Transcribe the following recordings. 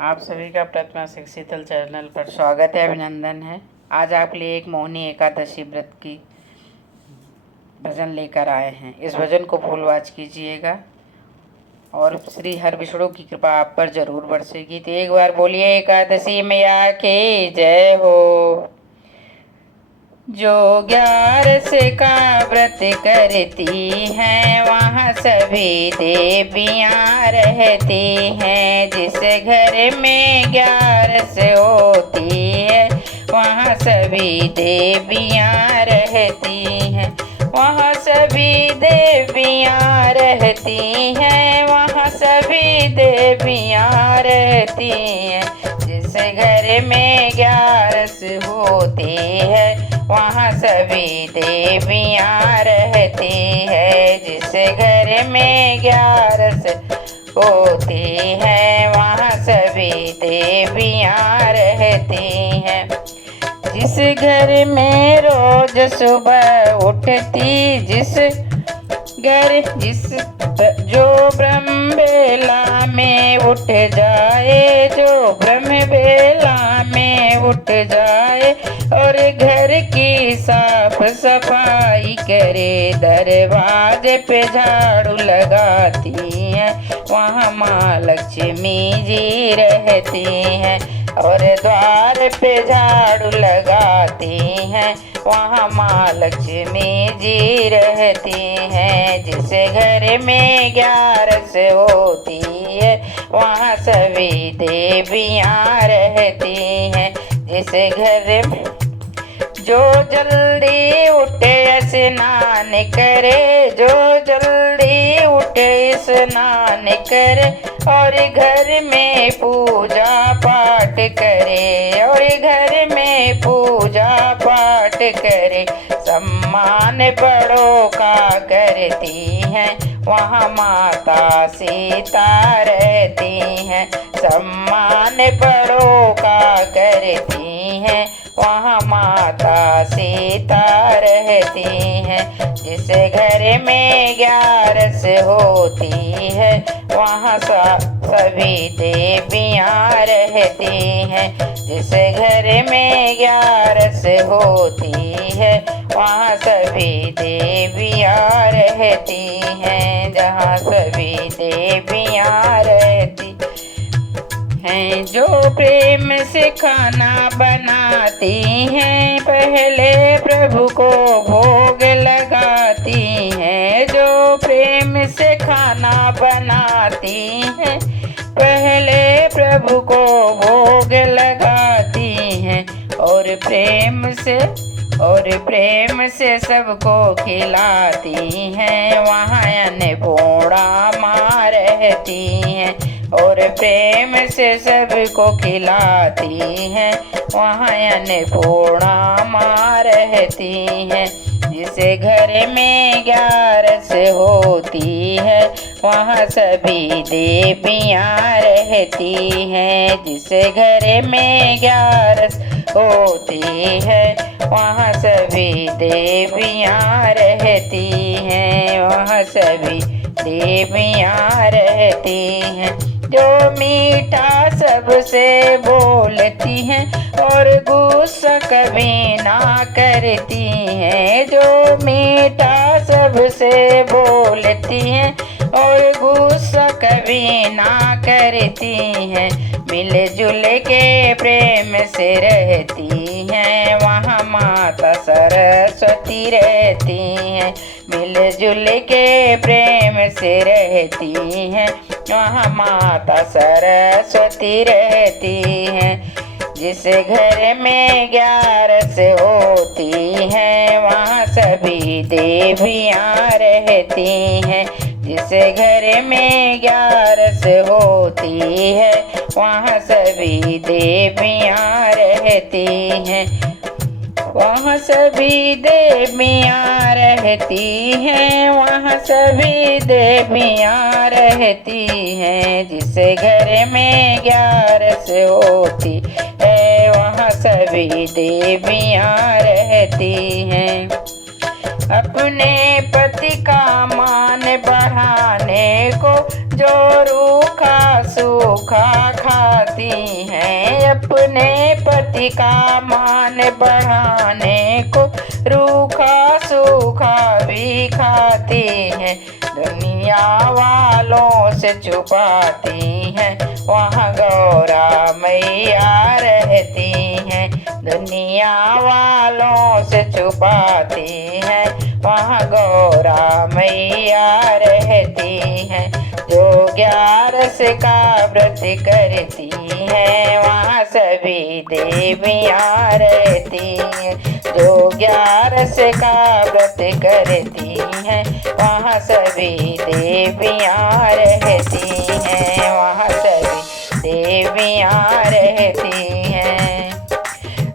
आप सभी का प्रतिमा शीतल चैनल पर स्वागत है, अभिनंदन है। आज आपके लिए एक मोहिनी एकादशी व्रत की भजन लेकर आए हैं। इस भजन को फुलवाच कीजिएगा और श्री हर विष्णु की कृपा आप पर जरूर बरसेगी। तो एक बार बोलिए, एकादशी मैया की जय हो। जो 11 का व्रत करती हैं वहाँ सभी देवियाँ रहती हैं। जिस घर में 11 होती है वहाँ सभी देवियाँ रहती हैं। वहाँ सभी देवियाँ रहती हैं, वहाँ सभी देवियाँ रहती हैं। जिस घर में 11 होती है वहाँ सभी देवियाँ रहती है। जिस घर में 11 होती है वहाँ सभी देवियाँ रहती हैं। जिस घर में रोज सुबह उठती जो ब्रह्म बेला में उठ जाए, जो ब्रह्म बेला में उठ जाए और घर की साफ सफाई करे, दरवाजे पे झाड़ू लगाती हैं वहाँ माँ लक्ष्मी जी रहती हैं। और द्वार पे झाड़ू लगाती हैं वहाँ माँ लक्ष्मी जी रहती हैं। जिस घर में 11 होती है वहाँ सभी देवियाँ रहती हैं। जिस घर में जो जल्दी उठे स्नान करे, जो जल्दी उठे स्नान करे और घर में पूजा पाठ करे, और घर में पूजा पाठ करे, सम्मान बड़ों का करती हैं वहाँ माता सीता रहती हैं। सम्मान बड़ों का करती हैं वहाँ माता सीता रहती हैं। जिस घर में 11 होती है वहाँ सभी देवियाँ रहती हैं। जिस घर में 11 होती है वहाँ सभी देवियाँ रहती हैं। जहाँ सभी देवियाँ रहती हैं। जो प्रेम से खाना बनाती हैं पहले प्रभु को भोग लगाती हैं। जो प्रेम से खाना बनाती हैं पहले प्रभु को भोग लगाती हैं। और प्रेम से सबको खिलाती हैं वहाँ अन्नपूर्णा माँ रहती हैं। और प्रेम से सबको खिलाती हैं वहाँ अन्नपूर्णा माँ रहती हैं। जिस घर में 11 होती है वहाँ सभी देवियाँ रहती हैं। जिस घर में 11 होती है वहाँ सभी देवियाँ रहती हैं, वहाँ सभी देवियाँ रहती हैं। जो मीठा सबसे बोलती हैं और गुस्सा कभी ना करती हैं। जो मीठा सबसे बोलती हैं और गुस्सा कभी ना करती हैं। मिलजुल के प्रेम से रहती हैं वहाँ माता सरस्वती रहती हैं। मिलजुल के प्रेम से रहती हैं वहाँ माता सरस्वती रहती हैं। जिस घर में 11 होती है वहाँ सभी देवियाँ रहती हैं। जिस घर में 11 होती है वहाँ सभी देवियाँ रहती हैं। वहाँ सभी देवियाँ रहती हैं, वहाँ सभी देवियाँ रहती हैं। जिस घर में 11 होती है वहाँ सभी देवियाँ रहती हैं। अपने पति का मान बढ़ाने को जो रूखा सूखा खाती हैं, अपने पति का मान बढ़ाने को रूखा सूखा भी खाती हैं। दुनिया वालों से छुपाती हैं, वहाँ गौरा मैया रहती हैं। दुनिया वालों से छुपाती हैं, वहाँ गौरा मैया रहती हैं। जो 11 का व्रत करती हैं, वहाँ सभी देवियाँ रहती हैं। जो 11 का व्रत करती हैं, वहाँ सभी देवियाँ रहती हैं, वहाँ सभी देवियाँ रहती हैं।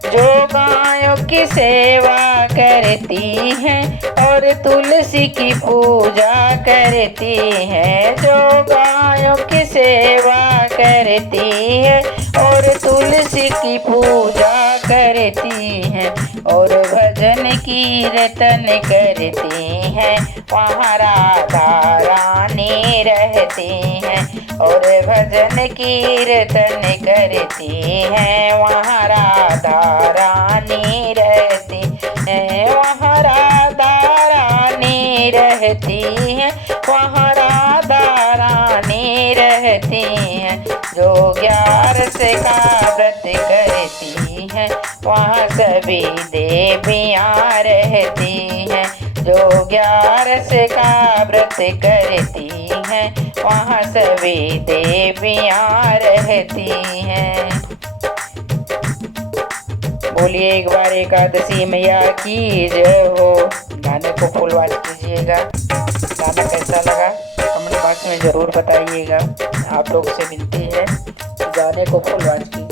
जो गायों की सेवा करती हैं और तुलसी की पूजा करती हैं, जो गायों की सेवा करती है और तुलसी की पूजा करती हैं और भजन कीर्तन करती हैं, वहाँ राधा रानी रहती हैं। और भजन कीर्तन करती हैं, वहाँ राधा रानी रहती हैं, वहाँ राधा रानी रहती हैं, वहाँ राधा रानी रहती हैं। जो 11 का व्रत करती हैं, वहाँ सभी देवियाँ रहती हैं। जो 11 का व्रत करती हैं, वहाँ सभी देवियाँ रहती हैं। बोलिए एक बार एकादशी मैया की जय हो। गाने को फुल वॉच कीजिएगा। गाना कैसा लगा कमेंट बॉक्स में ज़रूर बताइएगा। आप लोग से विनती है गाने को फुल वॉच कीजिए।